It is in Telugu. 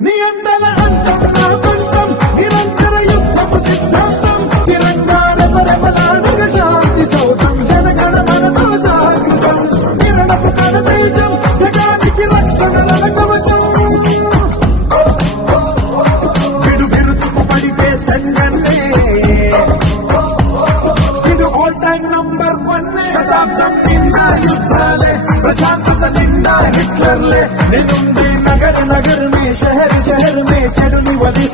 నియంత్రణ అంతం నా పంతం నిరంతర యుద్ధపు సిద్ధాంతం తిరంగా రెపరెపలాడుగ శాంతి సౌధం జనగణ మనతో జాగృతం కిరణపు కణ తేజం జగానికి రక్షణల కవచం విడు విరుచుకు పడిపే స్టెండర్లే ఇది ఆల్ టైమ్ నంబర్ 1 శతాబ్దం నిండా యుద్ధాలే ప్రశాంతత నిండా హిట్లర్లే నిన్నుండి नगर नगर में शहर शहर में चढ़नी वाली